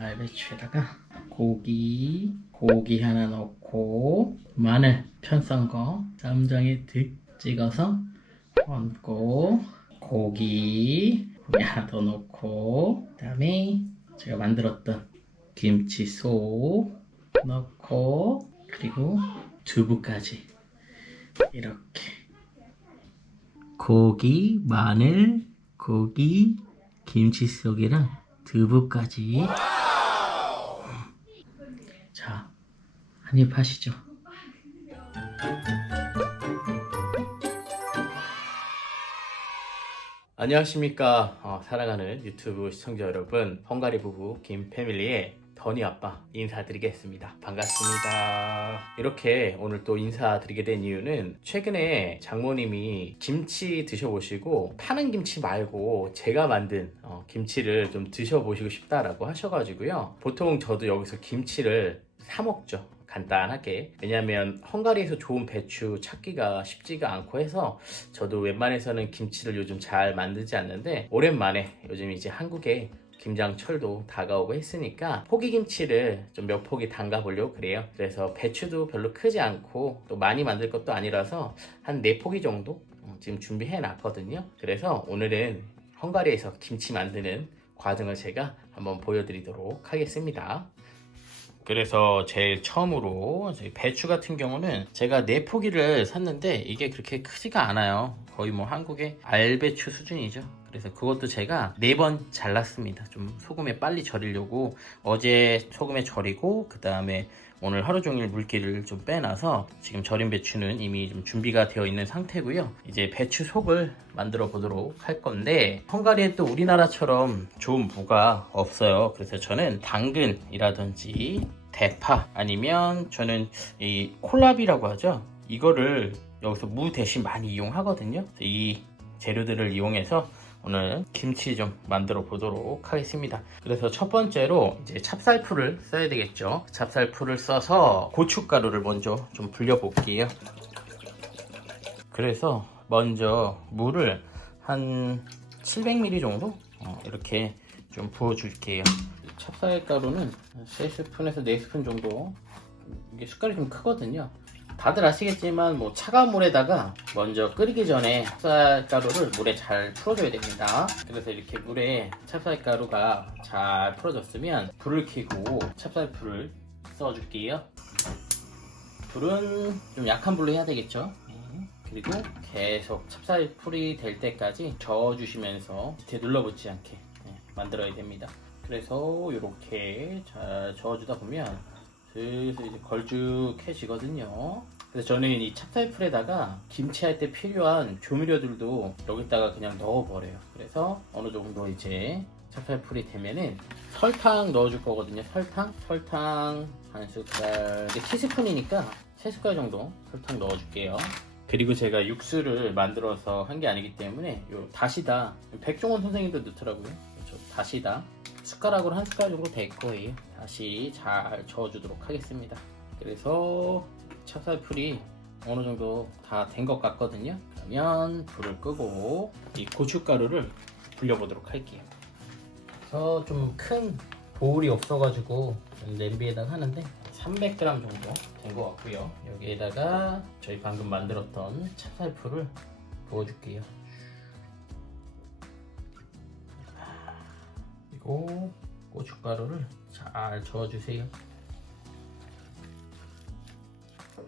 알배추에다가 고기 고기 하나 넣고 마늘 편썬 거 쌈장에 득 찍어서 얹고 고기 고기 하나 더 넣고 그다음에 제가 만들었던 김치 속 넣고 그리고 두부까지 이렇게. 고기 마늘 고기 김치 속이랑 두부까지 자, 한입 하시죠. 안녕하십니까. 어, 사랑하는 유튜브 시청자 여러분. 헝가리 부부 김패밀리의 더니 아빠 인사드리겠습니다. 반갑습니다. 이렇게 오늘 또 인사드리게 된 이유는 최근에 장모님이 김치 드셔보시고 파는 김치 말고 제가 만든 어, 김치를 좀 드셔보시고 싶다라고 하셔가지고요. 보통 저도 여기서 김치를 사 먹죠. 간단하게. 왜냐면 헝가리에서 좋은 배추 찾기가 쉽지가 않고 해서 저도 웬만해서는 김치를 요즘 잘 만들지 않는데 오랜만에 요즘 이제 한국에 김장철도 다가오고 했으니까 포기김치를 좀 몇 포기 담가 보려고 그래요. 그래서 배추도 별로 크지 않고 또 많이 만들 것도 아니라서 한네 포기 정도 어, 지금 준비해 놨거든요. 그래서 오늘은 헝가리에서 김치 만드는 과정을 제가 한번 보여드리도록 하겠습니다. 그래서 제일 처음으로 배추 같은 경우는 제가 네 포기를 샀는데 이게 그렇게 크지가 않아요. 거의 뭐 한국의 알배추 수준이죠. 그래서 그것도 제가 네 번 잘랐습니다. 좀 소금에 빨리 절이려고 어제 소금에 절이고 그 다음에 오늘 하루 종일 물기를 좀 빼놔서 지금 절인 배추는 이미 좀 준비가 되어 있는 상태고요. 이제 배추 속을 만들어 보도록 할 건데 헝가리에 또 우리나라처럼 좋은 무가 없어요. 그래서 저는 당근이라든지 대파 아니면 저는 이 콜라비라고 하죠. 이거를 여기서 무 대신 많이 이용하거든요. 이 재료들을 이용해서 오늘 김치 좀 만들어 보도록 하겠습니다. 그래서 첫 번째로 이제 찹쌀풀을 써야 되겠죠. 찹쌀풀을 써서 고춧가루를 먼저 좀 불려 볼게요. 그래서 먼저 물을 한 700ml 정도 어, 이렇게 좀 부어 줄게요. 찹쌀가루는 3스푼에서 4스푼 정도 이게 숟갈이 좀 크거든요. 다들 아시겠지만 뭐 차가운 물에다가 먼저 끓이기 전에 찹쌀가루를 물에 잘 풀어줘야 됩니다. 그래서 이렇게 물에 찹쌀가루가 잘 풀어졌으면 불을 켜고 찹쌀풀을 써줄게요. 불은 좀 약한 불로 해야 되겠죠. 네. 그리고 계속 찹쌀풀이 될 때까지 저어주시면서 밑에 눌러붙지 않게 네, 만들어야 됩니다. 그래서 이렇게 잘 저어주다 보면 슬슬 이제 걸쭉해지거든요. 그래서 저는 이 찹쌀풀에다가 김치할 때 필요한 조미료들도 여기다가 그냥 넣어버려요. 그래서 어느 정도 이제 찹쌀풀이 되면은 설탕 넣어줄 거거든요. 설탕, 설탕 한 숟갈, 이게 티스푼이니까 세 숟갈 정도 설탕 넣어줄게요. 그리고 제가 육수를 만들어서 한 게 아니기 때문에 요 다시다 백종원 선생님도 넣더라고요. 저 다시다 숟가락으로 한 숟갈 정도 될 거예요. 다시 잘 저어주도록 하겠습니다. 그래서 찹쌀풀이 어느 정도 다 된 것 같거든요. 그러면 불을 끄고 이 고춧가루를 불려보도록 할게요. 그래서 좀 큰 보울이 없어가지고 냄비에다가 하는데 300g 정도 된 것 같고요. 여기에다가 저희 방금 만들었던 찹쌀풀을 부어줄게요. 그리고 고춧가루를 잘 저어주세요.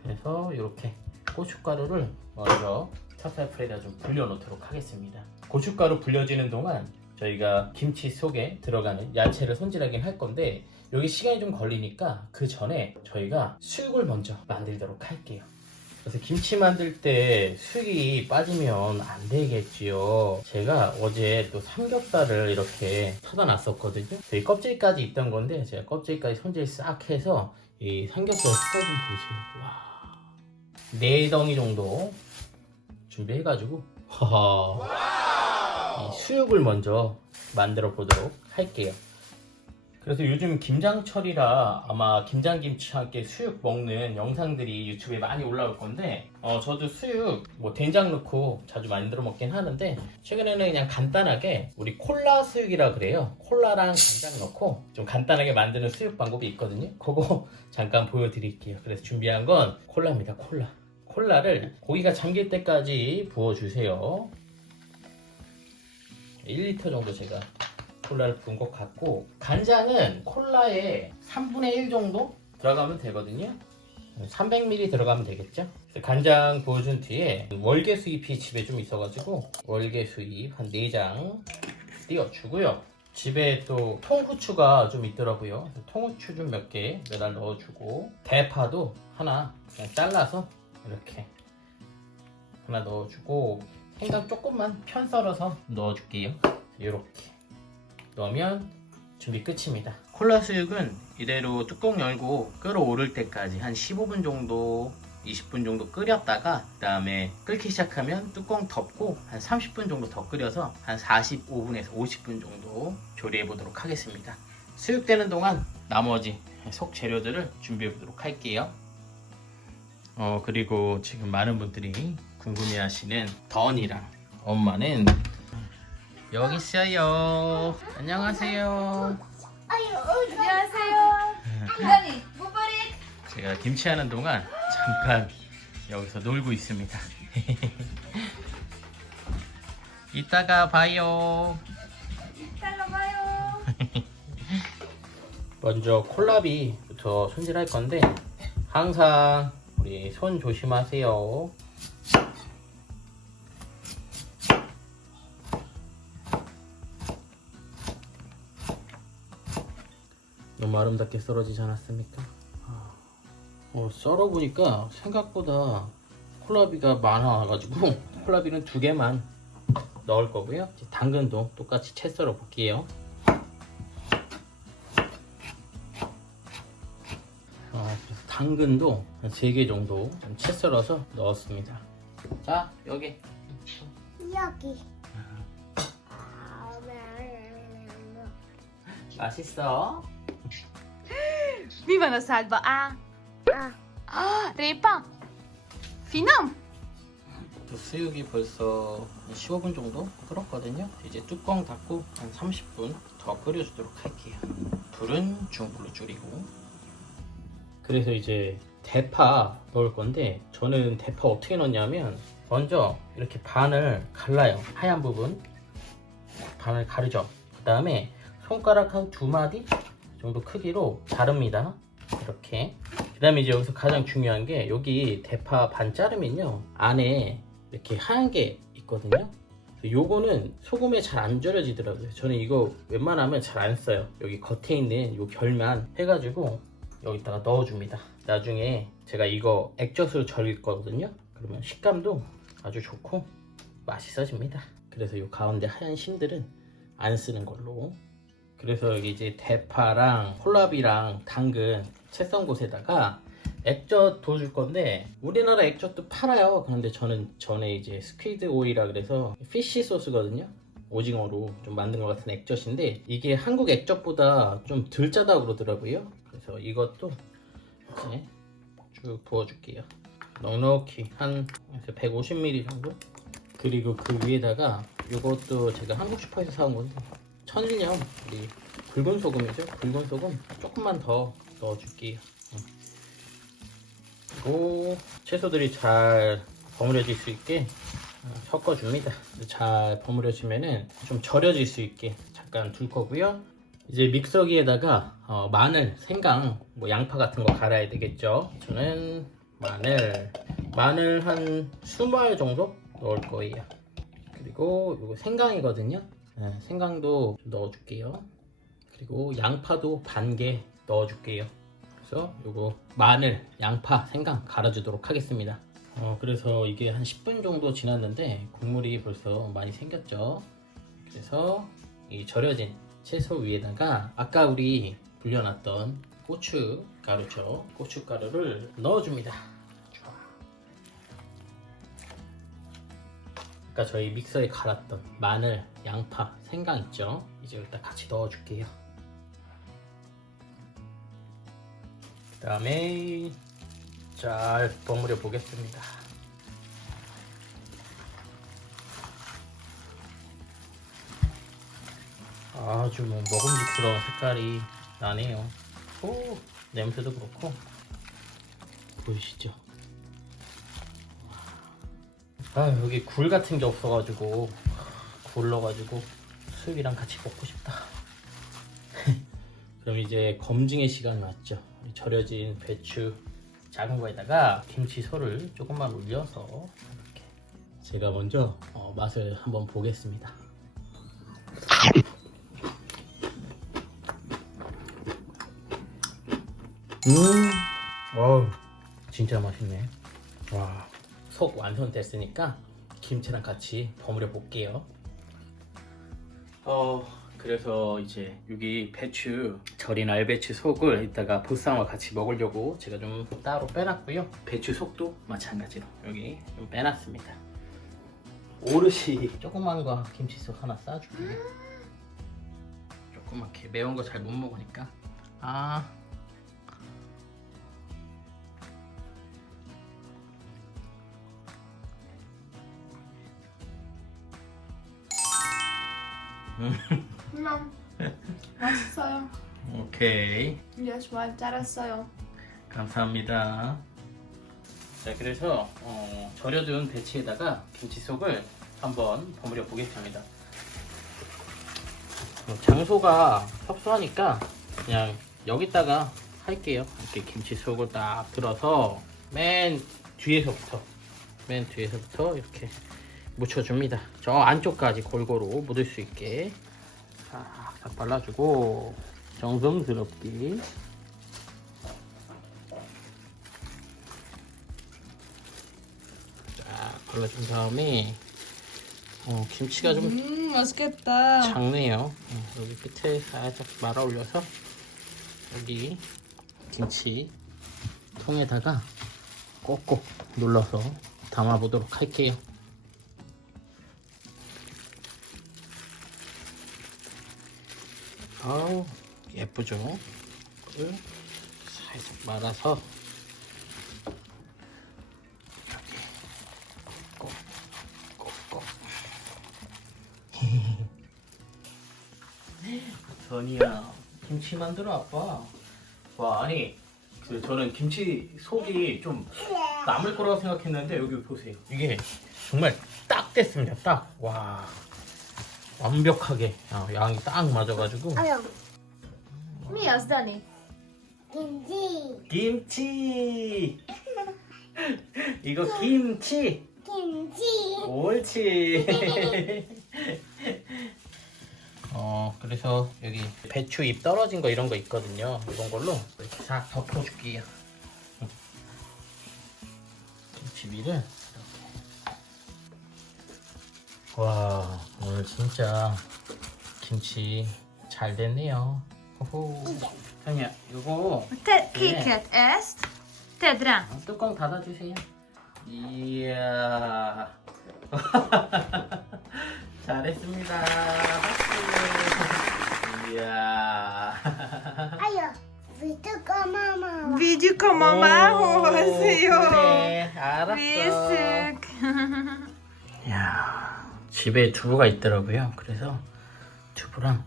그래서 이렇게 고춧가루를 먼저 찹쌀풀에다 좀 불려놓도록 하겠습니다. 고춧가루 불려지는 동안 저희가 김치 속에 들어가는 야채를 손질하긴 할 건데 여기 시간이 좀 걸리니까 그 전에 저희가 수육을 먼저 만들도록 할게요. 그래서 김치 만들 때 수육이 빠지면 안 되겠지요. 제가 어제 또 삼겹살을 이렇게 쏟아놨었거든요. 이 껍질까지 있던 건데 제가 껍질까지 손질 싹 해서 이 삼겹살 숟갈 좀 보세요. 와, 네 덩이 정도 준비해가지고 하하 이 수육을 먼저 만들어 보도록 할게요. 그래서 요즘 김장철이라 아마 김장김치와 함께 수육 먹는 영상들이 유튜브에 많이 올라올 건데 어, 저도 수육 뭐 된장 넣고 자주 만들어 먹긴 하는데 최근에는 그냥 간단하게 우리 콜라 수육이라 그래요. 콜라랑 간장 넣고 좀 간단하게 만드는 수육 방법이 있거든요. 그거 잠깐 보여드릴게요. 그래서 준비한 건 콜라입니다. 콜라. 콜라를 고기가 잠길 때까지 부어주세요. 1리터 정도 제가 콜라를 부은 것 같고 간장은 콜라에 3분의 1 정도 들어가면 되거든요. 300ml 들어가면 되겠죠? 간장 부어준 뒤에 월계 수잎이 집에 좀 있어가지고 월계 수잎 한 4장 띄워주고요. 집에 또 통후추가 좀 있더라고요. 통후추 좀 몇 개 매달 넣어주고 대파도 하나 그냥 잘라서 이렇게 하나 넣어주고 생강 조금만 편 썰어서 넣어줄게요. 이렇게 넣으면 준비 끝입니다. 콜라 수육은 이대로 뚜껑 열고 끓어오를 때까지 한 15분 정도 20분 정도 끓였다가 그 다음에 끓기 시작하면 뚜껑 덮고 한 30분 정도 더 끓여서 한 45분에서 50분 정도 조리해 보도록 하겠습니다. 수육되는 동안 나머지 속 재료들을 준비해 보도록 할게요. 어 그리고 지금 많은 분들이 궁금해 하시는 던이랑 엄마는 여기 있어요. 안녕하세요. 안녕하세요. 기다리, 무바릭. 제가 김치하는 동안 잠깐 여기서 놀고 있습니다. 이따가 봐요. 이따가 봐요. 먼저 콜라비부터 손질할 건데 항상 우리 손 조심하세요. 너무 아름답게 썰어지지 않았습니까? 아, 어, 썰어보니까 생각보다 콜라비가 많아가지고 콜라비는 두 개만 넣을 거고요. 이제 당근도 똑같이 채 썰어 볼게요. 어, 그래서 당근도 한 3개 정도 좀채 썰어서 넣었습니다. 자, 여기. 여기. 맛있어? Mi van a szádba? Á. Ah, répa? Finom? 그 수육이 벌써 한 15분 정도 끓었거든요. 이제 뚜껑 닫고 한 30분 더 끓여주도록 할게요. 불은 중불로 줄이고. 그래서 이제 대파 넣을 건데 저는 대파 어떻게 넣냐면 먼저 이렇게 반을 갈라요. 하얀 부분 반을 가르죠. 그 다음에 손가락 한 두 마디 정도 크기로 자릅니다. 이렇게. 그 다음에 이제 여기서 가장 중요한 게 여기 대파 반 자르면요. 안에 이렇게 하얀 게 있거든요. 요거는 소금에 잘 안 절여지더라고요. 저는 이거 웬만하면 잘 안 써요. 여기 겉에 있는 요 결만 해가지고 여기다가 넣어줍니다. 나중에 제가 이거 액젓으로 절일 거거든요. 그러면 식감도 아주 좋고 맛있어집니다. 그래서 요 가운데 하얀 심들은 안 쓰는 걸로. 그래서 여기 이제 대파랑 콜라비랑 당근 채 썬 곳에다가 액젓 도와줄 건데 우리나라 액젓도 팔아요. 그런데 저는 전에 이제 스퀴드 오일이라 그래서 피쉬 소스거든요. 오징어로 좀 만든 것 같은 액젓인데 이게 한국 액젓보다 좀 덜 짜다고 그러더라고요. 그래서 이것도 이제 쭉 부어줄게요. 넉넉히 한 150ml 정도. 그리고 그 위에다가 이것도 제가 한국 슈퍼에서 사온 건데 천일염 우리 굵은 소금이죠. 굵은 소금 조금만 더 넣어줄게요. 그리고 채소들이 잘 버무려질 수 있게 어, 섞어줍니다. 잘 버무려지면은 좀 절여질 수 있게 잠깐 둘 거고요. 이제 믹서기에다가 어, 마늘, 생강, 뭐 양파 같은 거 갈아야 되겠죠. 저는 마늘, 마늘 한 20알 정도 넣을 거예요. 그리고 이거 생강이거든요. 네, 생강도 좀 넣어줄게요. 그리고 양파도 반 개 넣어줄게요. 그래서 요거 마늘, 양파, 생강 갈아주도록 하겠습니다. 어, 그래서 이게 한 10분 정도 지났는데 국물이 벌써 많이 생겼죠. 그래서 이 절여진 채소 위에다가 아까 우리 불려놨던 고추 가루죠. 고추 가루를 넣어줍니다. 아까 저희 믹서에 갈았던 마늘, 양파, 생강 있죠? 이제 일단 같이 넣어줄게요. 그 다음에 잘 버무려 보겠습니다. 아주 뭐 먹음직스러운 색깔이 나네요. 오 냄새도 그렇고 보이시죠? 아 여기 굴 같은 게 없어가지고 굴러가지고 수육이랑 같이 먹고 싶다. 그럼 이제 검증의 시간 왔죠. 절여진 배추 작은 거에다가 김치소를 조금만 올려서 이렇게 제가 먼저 어, 맛을 한번 보겠습니다. 음, 어우, 진짜 맛있네. 와, 속 완성됐으니까 김치랑 같이 버무려 볼게요. 어, 그래서 이제 여기 배추 절인 알배추 속을 이따가 보쌈과 같이 먹으려고 제가 좀 따로 빼놨고요. 배추 속도 마찬가지로 여기 좀 빼놨습니다. 오롯이 조그만 거 김치 속 하나 싸줄게요. 조그맣게 매운 거 잘 못 먹으니까 아 No. 맛있어요. 오케이 정말 잘했어요. 감사합니다. 자, 그래서 어, 절여둔 배치에다가 김치 속을 한번 버무려 보겠습니다. 어, 장소가 협소하니까 그냥 여기다가 할게요. 이렇게 김치 속을 딱 들어서 맨 뒤에서부터 맨 뒤에서부터 이렇게 묻혀줍니다. 저 안쪽까지 골고루 묻을 수 있게 싹싹 발라주고 정성스럽게 쫙 발라준 다음에 어, 김치가 좀 음, 맛있겠다. 작네요. 어, 여기 끝에 살짝 말아 올려서 여기 김치 통에다가 꼭꼭 눌러서 담아 보도록 할게요. 아우 예쁘죠? 살짝 말아서 이렇게 꼭꼭꼭. 전이야 김치 만들어 아빠. 와 아니 그 저는 김치 속이 좀 남을 거라고 생각했는데 여기 보세요. 이게 정말 딱 됐습니다 딱와 완벽하게. 아, 양이 딱 맞아가지고. Mi az, Dani? 김치. 김치. 이거 김치. 김치. 옳지. 어 그래서 여기 배추 잎 떨어진 거 이런 거 있거든요. 이런 걸로 이렇게 싹 덮어줄게요. 김치비를 이렇게. 와 오늘 진짜 김치 잘 됐네요 호호 형이야 이거 Te 네. kiket. 어, 뚜껑 닫아주세요. 이야. 잘했습니다. 박수. 이야. 아유 비트가 마마 Vigyük a mamához, jó. 그래, 알았어. Visszük. 야, 집에 두부가 있더라고요. 그래서 두부랑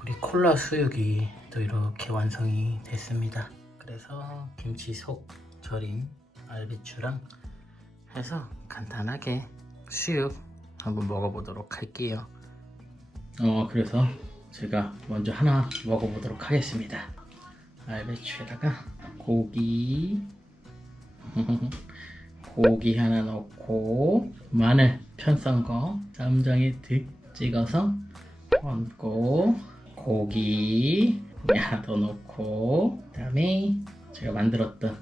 우리 콜라 수육이 또 이렇게 완성이 됐습니다. 그래서 김치 속 절인 알배추랑 해서 간단하게 수육 한번 먹어보도록 할게요. 어, 그래서 제가 먼저 하나 먹어보도록 하겠습니다. 알배추에다가 고기 고기 하나 넣고 마늘 편썬 거 쌈장에 득 찍어서 얹고 고기 더 넣고 그다음에 제가 만들었던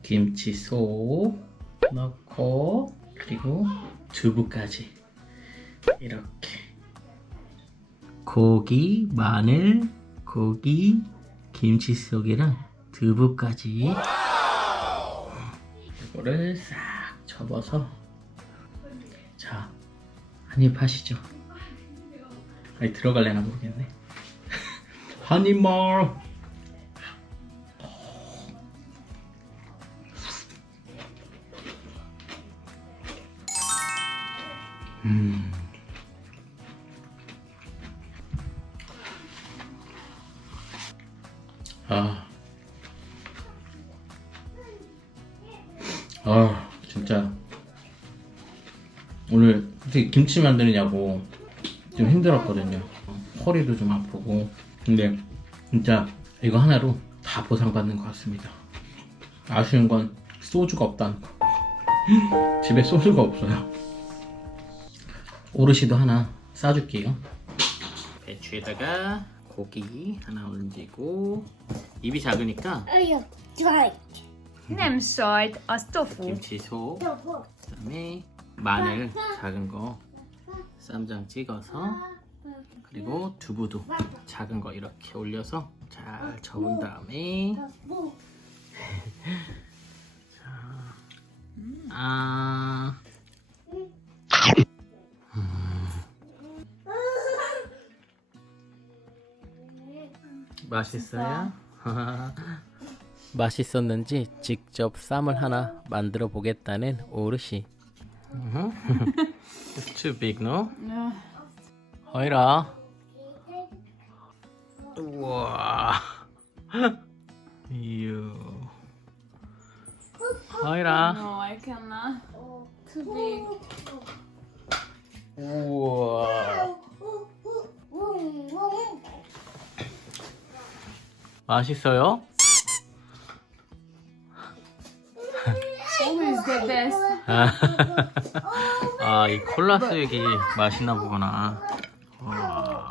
김치소 넣고 그리고 두부까지 이렇게. 고기 마늘 고기 김치 속이랑 두부까지. 이거를 싹 접어서 자, 한입 하시죠. 아니, 들어갈래나 모르겠네. 한입먹! 음. 아. 김치 만드느냐고 좀 힘들었거든요. 허리도 좀 아프고. 근데 진짜 이거 하나로 다 보상받는 것 같습니다. 아쉬운 건 소주가 없다는 거. 집에 소주가 없어요. 오르시도 하나 싸줄게요. 배추에다가 고기 하나 얹고 입이 작으니까 아야, 좋아요. Nem sajt, az tofu. 김치 속 여보. 그다음에 마늘 작은 거 쌈장 찍어서 그리고 두부도 작은 거 이렇게 올려서 잘 저은 다음에 뭐? 아 맛있어요? 맛있었는지 직접 쌈을 하나 만들어 보겠다는 오르시. It's too big, no? 허이라. 우와. 유. 허이라. No, I cannot. Too big. 우와. 맛있어요? Is the best? 아, 이 콜라 수육이 맛있나 보구나. 와,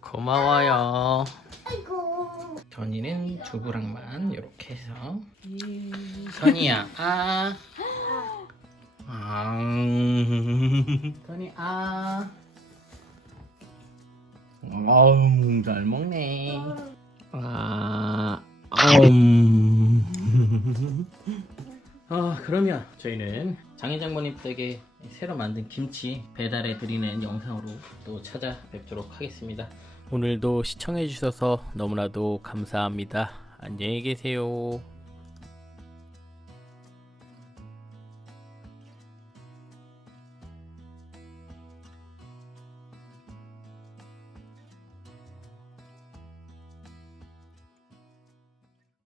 고마워요. 전이는 두부랑만 이렇게 해서. 선이야, 아. 아. 선이, 아. 아우, 잘 먹네. 아, 아음. 그러면 저희는 장인 장모님 댁에 새로 만든 김치 배달해 드리는 영상으로 또 찾아뵙도록 하겠습니다. 오늘도 시청해 주셔서 너무나도 감사합니다. 안녕히 계세요.